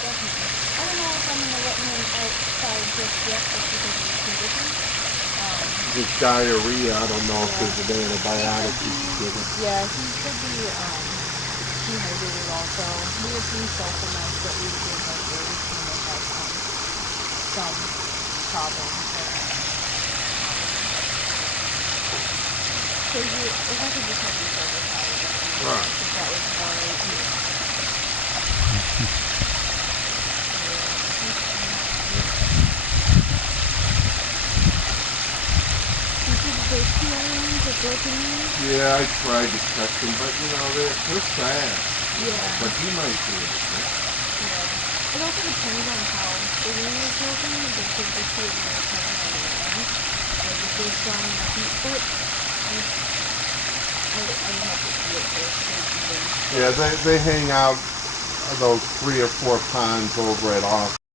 Definitely. I don't know if I'm going to let him outside just yet, just because of his condition. His diarrhea, I don't know if Yeah. there's an antibiotic you can give him. Yeah, he could be dehydrated also. We have seen sulfonites that we give our birds when they have some problem. So if I could just have you start with that again, Right. if that was more, You said that there's 2 other ones with broken wings? Yeah, I tried to catch him, but you know, they're fast. Yeah. But he might do it. Yeah. It also depends on how the wing is broken. They could just be able to return on their own. Like if they're strong enough, but I would have to see it first. Yeah, they hang out those 3 or 4 ponds over at off